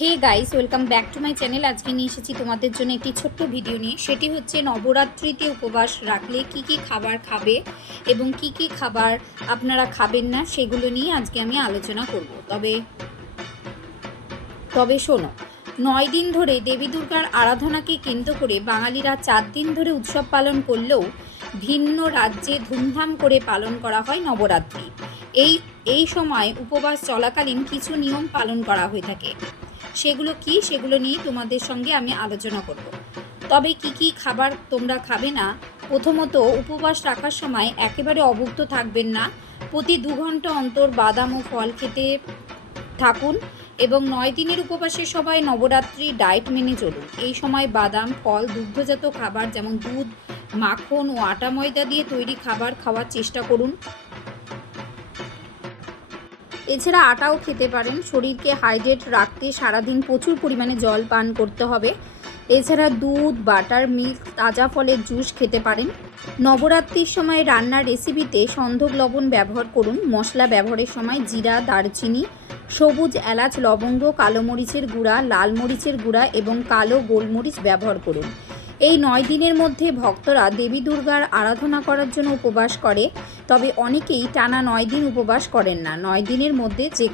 Hey guys, welcome back to my channel. আজকে নিয়ে এসেছি তোমাদের জন্য একটি ছোট্ট ভিডিও নিয়ে। সেটি হচ্ছে নবরাত্রিতে উপবাস রাখলে কি কি খাবার খাবে এবং কি কি খাবার আপনারা খাবেন না, সেগুলো নিয়ে আজকে আমি আলোচনা করব। তবে শোনো, 9 দিন ধরে দেবী দুর্গার আরাধনাকে কেন্দ্র করে বাঙালিরা 4 দিন ধরে উৎসব পালন করলেও ভিন্ন রাজ্যে ধুমধাম করে পালন করা হয় নবরাত্রি। এই সময় উপবাস চলাকালীন কিছু নিয়ম পালন করা হয়ে থাকে। সেগুলো নিয়ে তোমাদের সঙ্গে আমি আলোচনা করব। তবে কি কি খাবার তোমরা খাবে না? প্রথমত, উপবাস রাখার সময় একেবারে অভুক্ত থাকবেন না। প্রতি 2 ঘন্টা অন্তর বাদাম ও ফল খেতে থাকুন এবং 9 দিনের উপবাসের সবাই নবরাত্রি ডায়েট মেনে চলুন। এই সময় বাদাম, ফল, দুগ্ধজাত খাবার যেমন দুধ, মাখন ও আটা ময়দা দিয়ে তৈরি খাবার খাওয়ার চেষ্টা করুন। এছাড়া আটাও খেতে পারেন। শরীরকে হাইড্রেট রাখতে সারাদিন প্রচুর পরিমাণে জল পান করতে হবে। এছাড়া দুধ, বাটার মিল্ক, তাজা ফলের জুস খেতে পারেন। নবরাত্রির সময় রান্নার রেসিপিতে সন্ধক লবণ ব্যবহার করুন। মশলা ব্যবহারের সময় জিরা, দারচিনি, সবুজ এলাচ, লবঙ্গ, কালো মরিচের গুঁড়া, লাল মরিচের গুঁড়া এবং কালো গোলমরিচ ব্যবহার করুন। এই 9 দিনের মধ্যে ভক্তরা দেবী দুর্গার আরাধনা করার জন্য উপবাস করে। তবে অনেকেই টানা 9 দিন উপবাস করেন না। 9 দিনের মধ্যে যে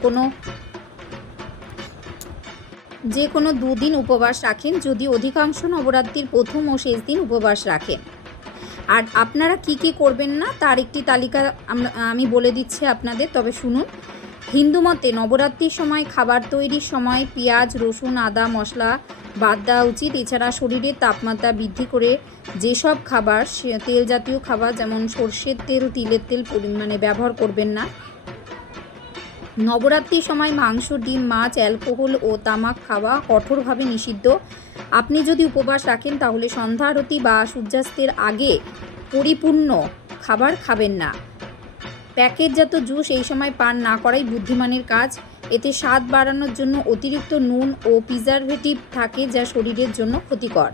কোনো 2 দিন উপবাস রাখেন, যদি অধিকাংশ নবরাত্রির প্রথম ও শেষ দিন উপবাস রাখেন। আর আপনারা কি কি করবেন না তার একটি তালিকা আমি বলে দিচ্ছি আপনাদের, তবে শুনুন। হিন্দু মতে নবরাত্রির সময় খাবার তৈরির সময় পেঁয়াজ, রসুন, আদা, মশলা বাদ দেওয়া উচিত। এছাড়া শরীরের তাপমাত্রা বৃদ্ধি করে যেসব খাবার, তেল জাতীয় খাবার যেমন সর্ষের তেল, তিলের তেল ব্যবহার করবেন না। নবরাত্রির সময় মাংস, ডিম, মাছ, অ্যালকোহল ও তামাক খাওয়া কঠোরভাবে নিষিদ্ধ। আপনি যদি উপবাস রাখেন তাহলে সন্ধ্যা আরতি বা সূর্যাস্তের আগে পরিপূর্ণ খাবার খাবেন না। প্যাকেটজাত জুস এই সময় পান না করাই বুদ্ধিমানের কাজ। এতে স্বাদ বাড়ানোর জন্য অতিরিক্ত নুন ও প্রিজারভেটিভ থাকে, যা শরীরের জন্য ক্ষতিকর।